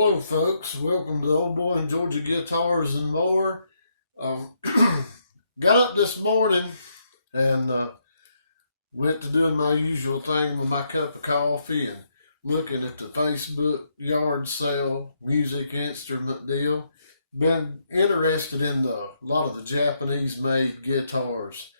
Hello folks, welcome to Old Boy and Georgia Guitars and More. Got up this morning and went to doing my usual thing with my cup of coffee and looking at the Facebook yard sale music instrument deal. Been interested in a lot of the Japanese made guitars,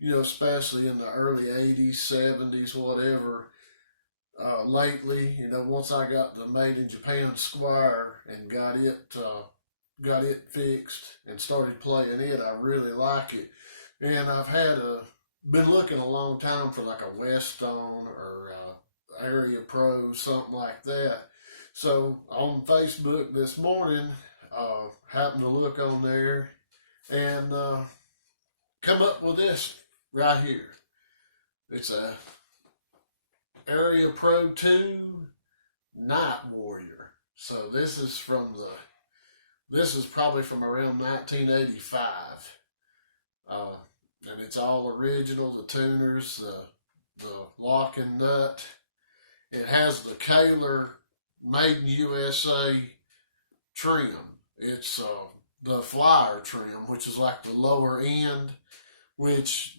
especially in the early 80s, 70s, whatever. Lately, once I got the Made in Japan Squire and got it fixed and started playing it, I really like it. And I've been looking a long time for like a Westone or Aria Pro, something like that. So on Facebook this morning, happened to look on there and come up with this right here. It's a Aria Pro 2 Night Warrior. So this is probably from around 1985. And it's all original, the tuners, the lock and nut. It has the Kaler Made in USA trim. It's the flyer trim, which is like the lower end, which,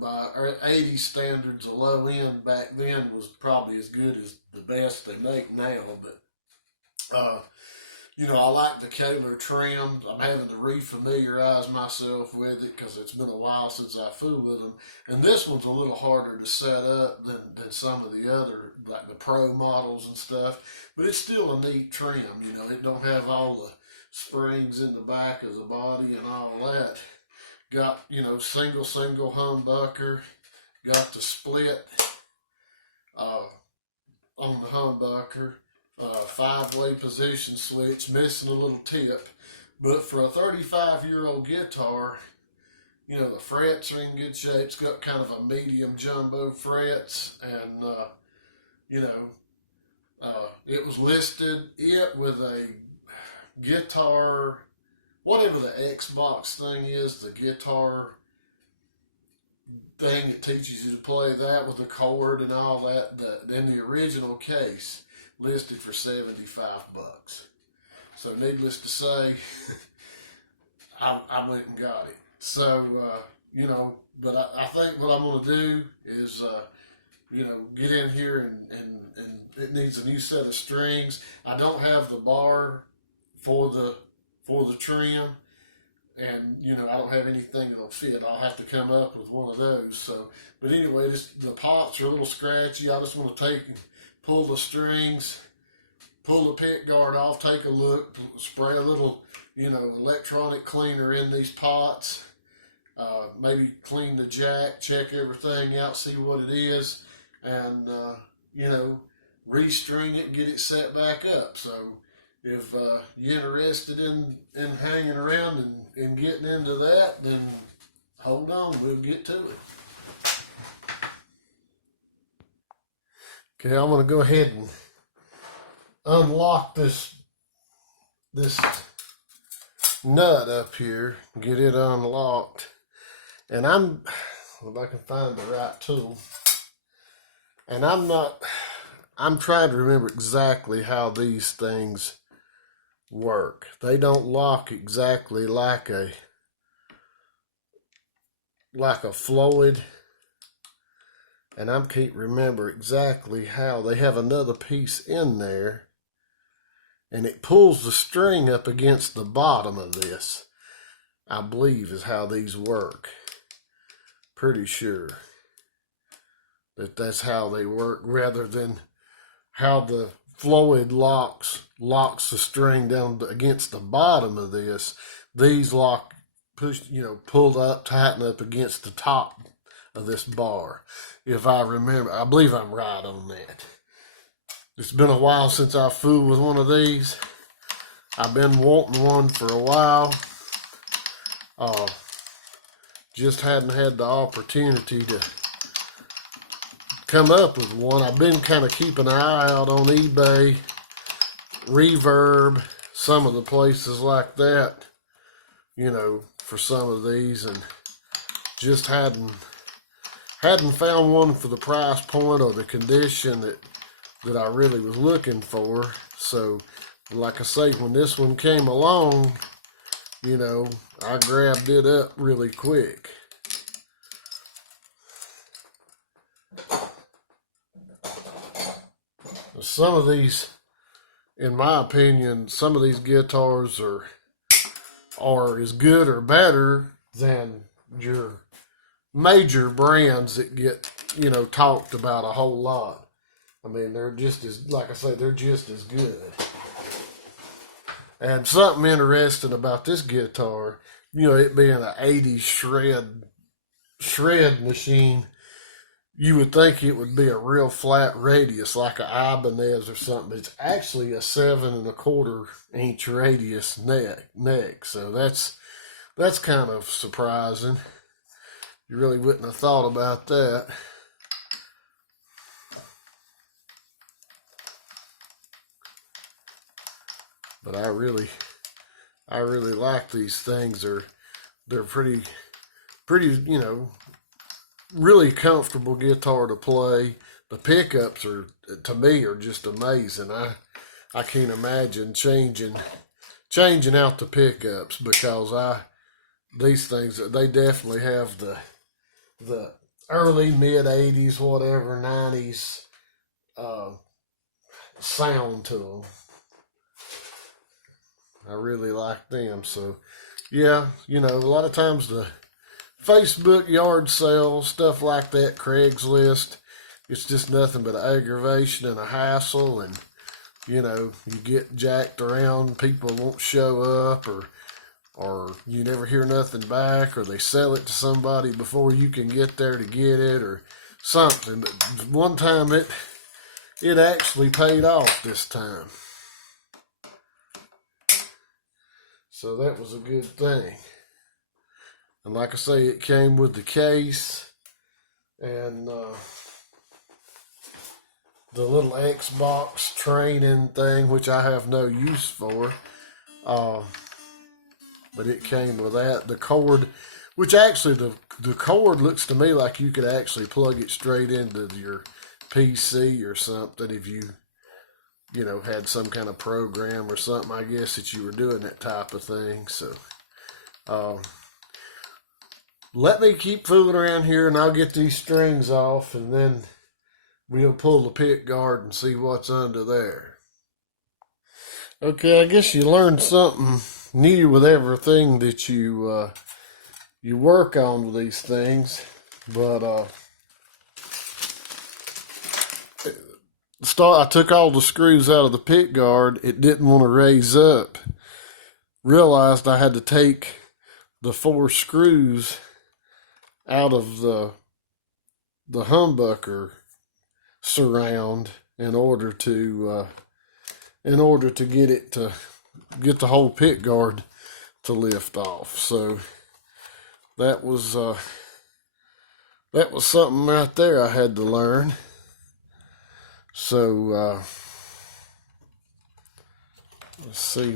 by 80 standards, a low end back then was probably as good as the best they make now. But, I like the Kaler trim. I'm having to refamiliarize myself with it because it's been a while since I fooled with them. And this one's a little harder to set up than some of the other, like the Pro models and stuff. But it's still a neat trim. It don't have all the springs in the back of the body and all that. Got, single humbucker. Got the split on the humbucker. 5-way position switch, missing a little tip. But for a 35-year-old guitar, the frets are in good shape. It's got kind of a medium jumbo frets. And, it was listed, with a guitar, whatever the Xbox thing is, the guitar thing that teaches you to play that with a cord and all that, in the original case, listed for $75. So needless to say, I went and got it. So, but I think what I'm going to do is, get in here and it needs a new set of strings. I don't have the bar for the trim, and I don't have anything that'll fit. I'll have to come up with one of those. So, but anyway, the pots are a little scratchy. I just want to pull the strings, pull the pick guard off, take a look, spray a little, electronic cleaner in these pots. Maybe clean the jack, check everything out, see what it is, and restring it and get it set back up. So if you're interested in hanging around and getting into that, then hold on, we'll get to it. Okay, I'm going to go ahead and unlock this nut up here, get it unlocked. And if I can find the right tool. And I'm trying to remember exactly how these things work. They don't lock exactly like a Floyd, and I can't remember exactly how. They have another piece in there, and it pulls the string up against the bottom of this, I believe is how these work. Pretty sure that's how they work, rather than how the Floyd locks the string down against the bottom of this. These pulled up, tighten up against the top of this bar. If I remember, I believe I'm right on that. It's been a while since I fooled with one of these. I've been wanting one for a while. Just hadn't had the opportunity to come up with one. I've been kind of keeping an eye out on eBay, Reverb, some of the places like that, for some of these, and just hadn't found one for the price point or the condition that I really was looking for. So Like I say, when this one came along, you know, I grabbed it up really quick. Some of these, in my opinion, some of these guitars are as good or better than your major brands that get, you know, talked about a whole lot. I mean, they're just as, like I say, they're just as good. And something interesting about this guitar, you know, it being an 80s shred machine, you would think it would be a real flat radius like an Ibanez or something, but it's actually a 7¼ inch radius neck. So that's kind of surprising. You really wouldn't have thought about that. But I really like these things. They're pretty, you know, really comfortable guitar to play. The pickups are, to me, are just amazing. I can't imagine changing out the pickups, because these things, they definitely have the early mid 80s, whatever, 90s sound to them. I really like them. So yeah, you know, a lot of times the Facebook yard sale, stuff like that, Craigslist, it's just nothing but aggravation and a hassle. And you know, you get jacked around, people won't show up, or you never hear nothing back, or they sell it to somebody before you can get there to get it, or something. But one time it actually paid off this time. So that was a good thing. And like I say, it came with the case and the little Xbox training thing, which I have no use for. But it came with that. The cord, which actually the cord looks to me like you could actually plug it straight into your PC or something if you know, had some kind of program or something, I guess, that you were doing that type of thing. So, let me keep fooling around here, and I'll get these strings off, and then we'll pull the pick guard and see what's under there. Okay, I guess you learned something new with everything that you work on with these things, but I took all the screws out of the pick guard. It didn't want to raise up. Realized I had to take the 4 screws out of the humbucker surround in order to get the whole pick guard to lift off. So that was something right there I had to learn. So, let's see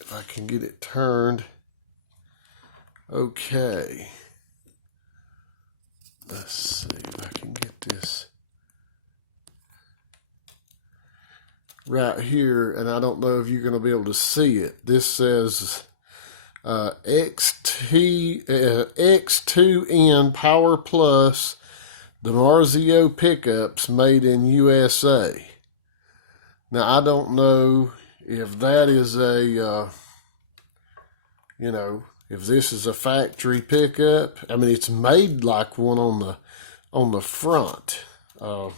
if I can get it turned. Okay. Let's see if I can get this right here, and I don't know if you're going to be able to see it. This says X2N Power Plus Dimarzio pickups made in USA. Now, I don't know if that is if this is a factory pickup. I mean, it's made like one on the front. Let's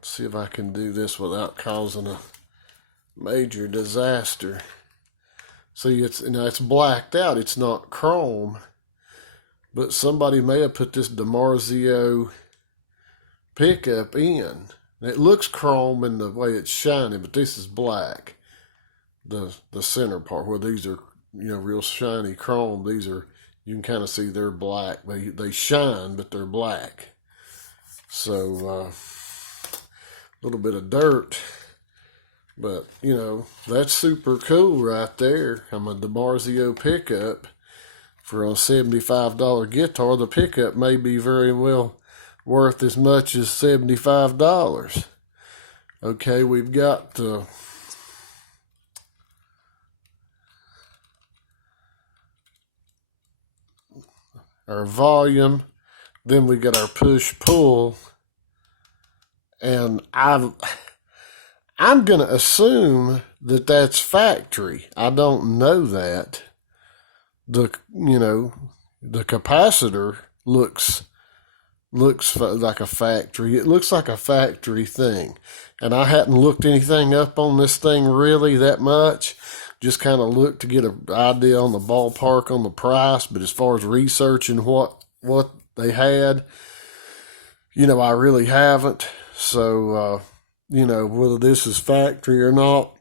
see if I can do this without causing a major disaster. See, it's blacked out. It's not chrome. But somebody may have put this Dimarzio pickup in. It looks chrome in the way it's shining, but this is black. The center part where these are, real shiny chrome. These are, you can kind of see they're black. They shine, but they're black. So, a little bit of dirt. But, that's super cool right there. I'm a Dimarzio pickup. For a $75 guitar, the pickup may be very well worth as much as $75. Okay, we've got our volume, then we got our push-pull, and I'm going to assume that that's factory. I don't know that. The capacitor looks like a factory. It looks like a factory thing. And I hadn't looked anything up on this thing really that much. Just kind of looked to get an idea on the ballpark on the price. But as far as researching what they had, I really haven't. So, whether this is factory or not,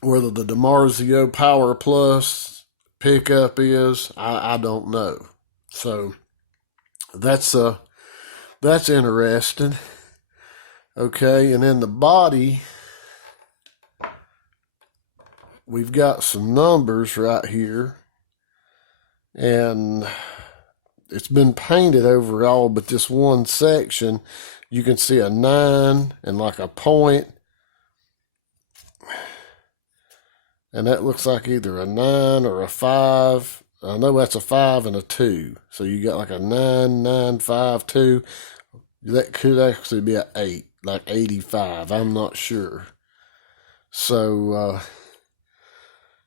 whether the Dimarzio Power Plus pickup is, I don't know. So that's interesting. Okay, and then the body, we've got some numbers right here, and it's been painted overall, but this one section, you can see a 9 and like a point, and that looks like either a 9 or a 5. I know that's a 5 and a 2, so you got like a 9, 9, 5, 2. That could actually be an 8, like 85. I'm not sure. So,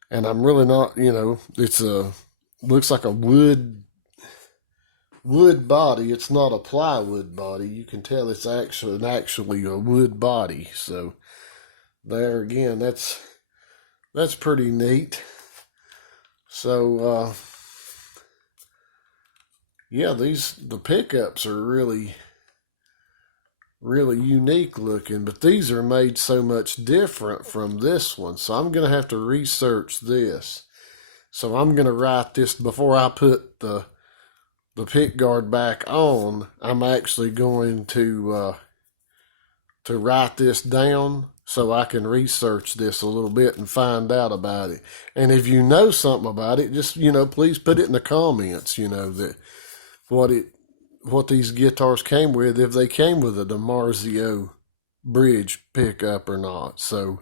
and I'm really not, it's looks like a wood body. It's not a plywood body. You can tell it's actually a wood body. So there again, that's pretty neat. So, yeah, the pickups are really unique looking, but these are made so much different from this one. So I'm going to have to research this. So I'm going to write this before I put the pick guard back on. I'm actually going to write this down so I can research this a little bit and find out about it. And if you know something about it, just, please put it in the comments, that what these guitars came with, if they came with a Dimarzio bridge pickup or not. So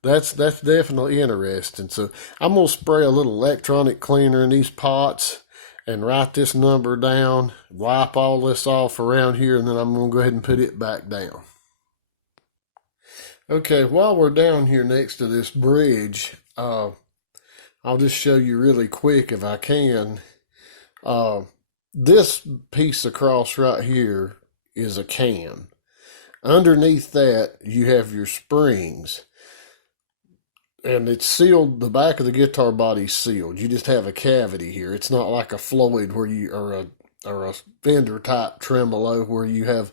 that's definitely interesting. So I'm going to spray a little electronic cleaner in these pots and write this number down, wipe all this off around here, and then I'm going to go ahead and put it back down. Okay, while we're down here next to this bridge, I'll just show you really quick if I can. This piece across right here is a cam. Underneath that, you have your springs. And it's sealed, the back of the guitar body's sealed. You just have a cavity here. It's not like a Floyd where or a Fender type tremolo where you have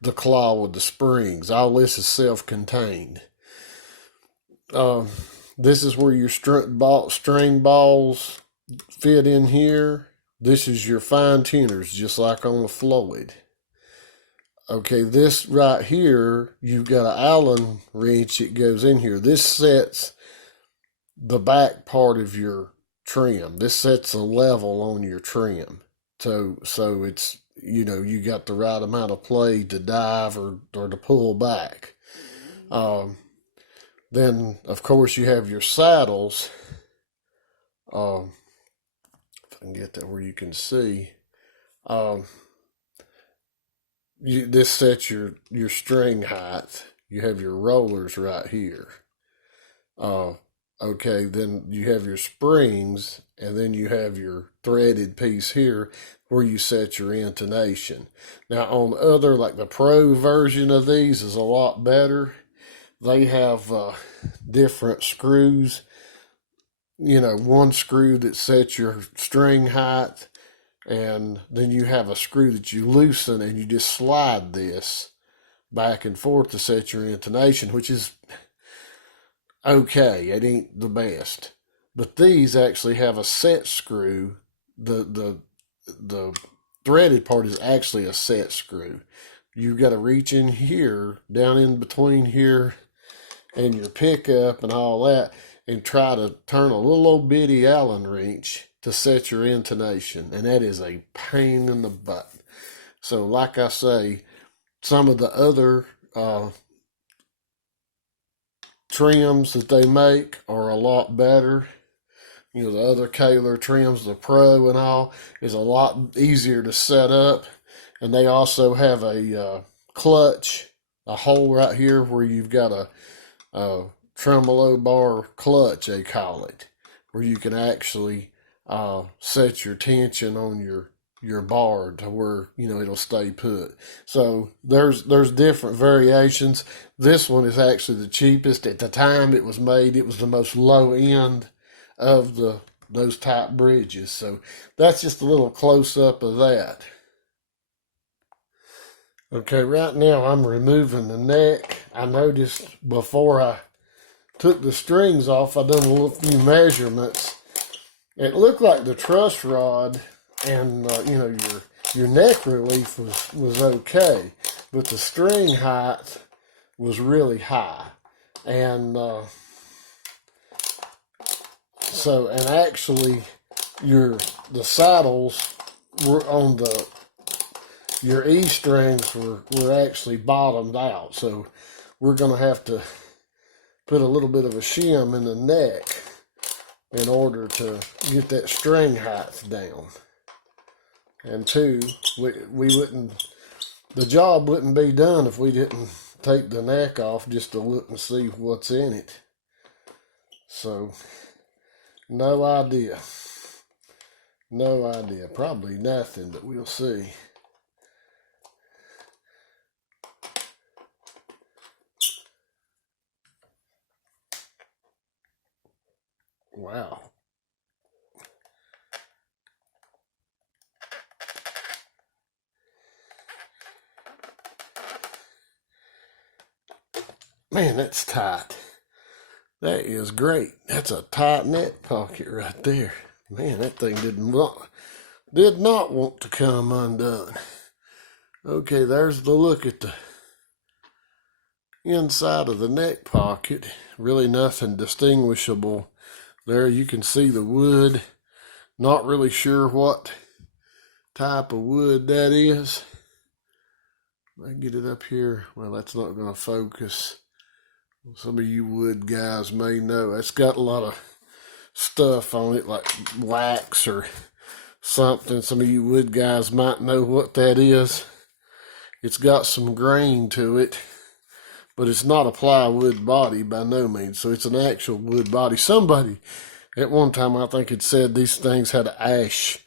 the claw with the springs. All this is self-contained. This is where your string balls fit in here. This is your fine tuners, just like on the Floyd. Okay, this right here, you've got an Allen wrench that goes in here. This sets the back part of your trim. This sets a level on your trim. So it's, you got the right amount of play to dive or to pull back. Then, of course, you have your saddles. If I can get that where you can see. This sets your string height. You have your rollers right here. Okay, then you have your springs, and then you have your threaded piece here where you set your intonation. Now, on other, like the Pro version of these is a lot better. They have different screws. One screw that sets your string height, and then you have a screw that you loosen, and you just slide this back and forth to set your intonation, which is okay. It ain't the best. But these actually have a set screw. The threaded part is actually a set screw. You've got to reach in here, down in between here and your pickup and all that, and try to turn a little old bitty Allen wrench to set your intonation. And that is a pain in the butt. So like I say, some of the other trims that they make are a lot better. You know, the other Kaler trims, the Pro and all, is a lot easier to set up. And they also have a clutch, a hole right here where you've got a tremolo bar clutch, they call it, where you can actually set your tension on your bar to where, you know, it'll stay put. So there's different variations. This one is actually the cheapest. At the time it was made, it was the most low end of those type bridges. So that's just a little close up of that. Okay, right now I'm removing the neck. I noticed before I took the strings off, I done a little few measurements. It looked like the truss rod and you know, your neck relief was okay, but the string height was really high. And and actually the saddles were on your E strings were actually bottomed out. So we're gonna have to put a little bit of a shim in the neck in order to get that string height down. And two, we wouldn't, the job wouldn't be done if we didn't take the neck off just to look and see what's in it. So, no idea. No idea. Probably nothing, but we'll see. Wow. Man, that's tight. That is great. That's a tight neck pocket right there. Man, that thing did not want to come undone. Okay, there's the look at the inside of the neck pocket. Really nothing distinguishable there. You can see the wood. Not really sure what type of wood that is. I get it up here. Well, that's not going to focus. Some of you wood guys may know. It's got a lot of stuff on it, like wax or something. Some of you wood guys might know what that is. It's got some grain to it, but it's not a plywood body by no means. So it's an actual wood body. Somebody at one time, I think, had said these things had ash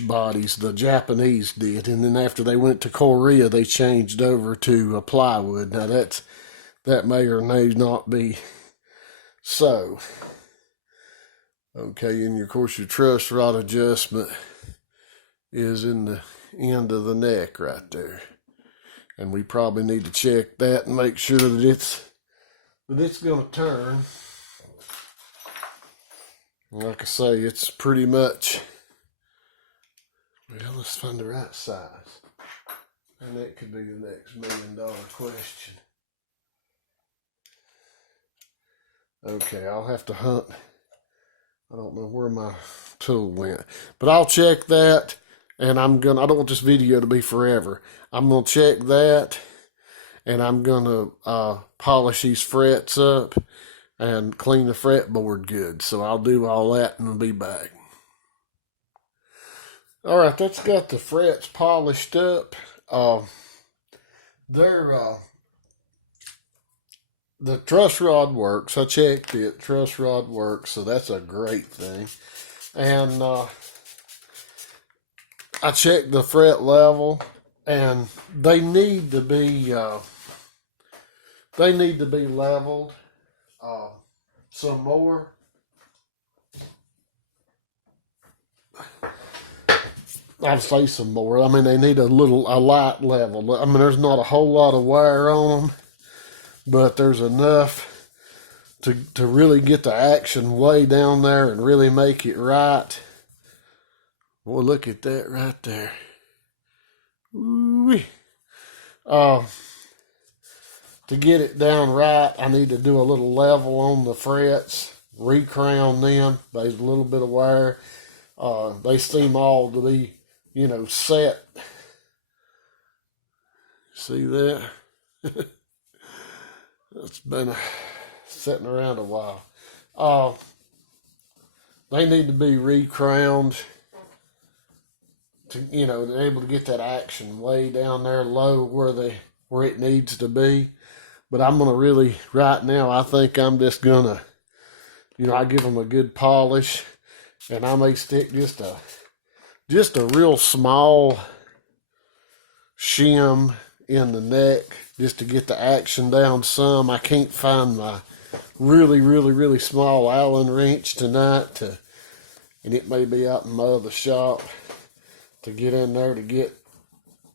bodies. The Japanese did, and then after they went to Korea, they changed over to plywood. Now that may or may not be so. Okay, and of course your truss rod adjustment is in the end of the neck right there. And we probably need to check that and make sure that it's going to turn. Like I say, it's pretty much, well, let's find the right size. And that could be the next $1 million question. Okay, I'll have to hunt. I don't know where my tool went, but I'll check that. And I don't want this video to be forever. I'm going to check that, and I'm going to polish these frets up and clean the fretboard good. So I'll do all that and I'll be back. All right, that's got the frets polished up. The truss rod works. I checked it. Truss rod works, so that's a great thing. And I checked the fret level, and they need to be leveled some more. I'd say some more. I mean, they need a light level. I mean, there's not a whole lot of wire on them, but there's enough to really get the action way down there and really make it right. Well, look at that right there. Ooh-wee. To get it down right, I need to do a little level on the frets, recrown them. There's a little bit of wire. They seem all to be, set. See that? it's been sitting around a while. They need to be re-crowned to, able to get that action way down there low where it needs to be. But I'm gonna really, right now, I think I'm just gonna, I give them a good polish, and I may stick just a real small shim in the neck just to get the action down some. I can't find my really, really, really small Allen wrench tonight, and it may be out in my other shop, to get in there to get,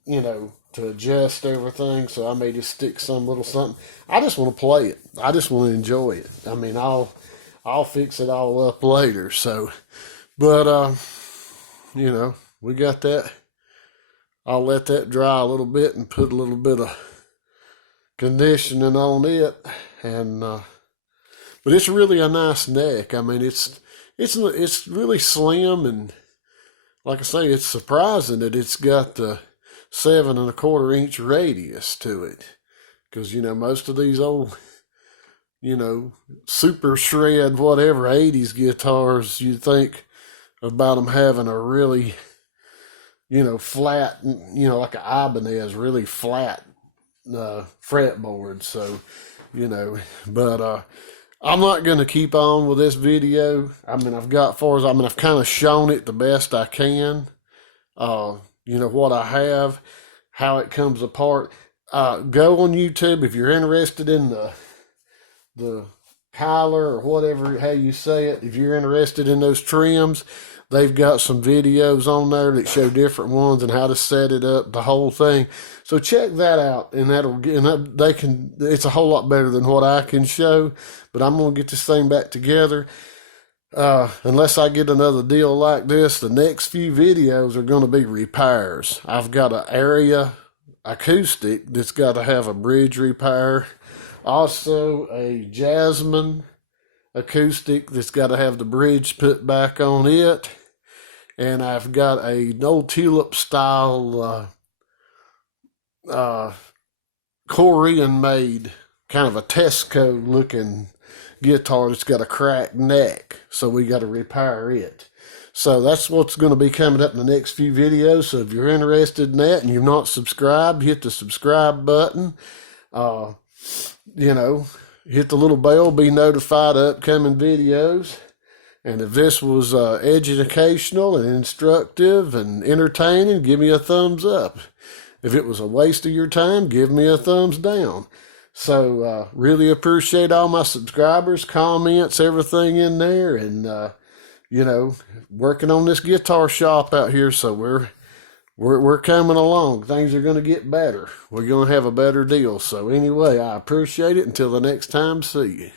to adjust everything. So I may just stick some little something. I just want to play it. I just want to enjoy it. I mean, I'll fix it all up later. So, but we got that. I'll let that dry a little bit and put a little bit of conditioning on it, and but it's really a nice neck. I mean, it's really slim, and like I say, it's surprising that it's got the 7 1/4 inch radius to it, because most of these old super shred whatever 80s guitars, you'd think about them having a really flat, like an Ibanez, really flat fretboard. So but I'm not going to keep on with this video. I mean, I've kind of shown it the best I can. What I have, how it comes apart. Go on YouTube if you're interested in the Kyler, or whatever, how you say it. If you're interested in those trims, they've got some videos on there that show different ones and how to set it up, the whole thing. So check that out, and it's a whole lot better than what I can show. But I'm gonna get this thing back together. Unless I get another deal like this, the next few videos are gonna be repairs. I've got an Aria acoustic that's got to have a bridge repair. Also a Jasmine acoustic that's got to have the bridge put back on it. And I've got a old tulip style Korean made, kind of a Tesco looking guitar that's got a cracked neck, so we got to repair it. So that's what's going to be coming up in the next few videos. So if you're interested in that and you're not subscribed, hit the subscribe button. Hit the little bell, be notified of upcoming videos. And if this was educational and instructive and entertaining, give me a thumbs up. If it was a waste of your time, give me a thumbs down. So really appreciate all my subscribers, comments, everything in there, and working on this guitar shop out here. So we're coming along. Things are going to get better. We're going to have a better deal. So anyway, I appreciate it. Until the next time, see you.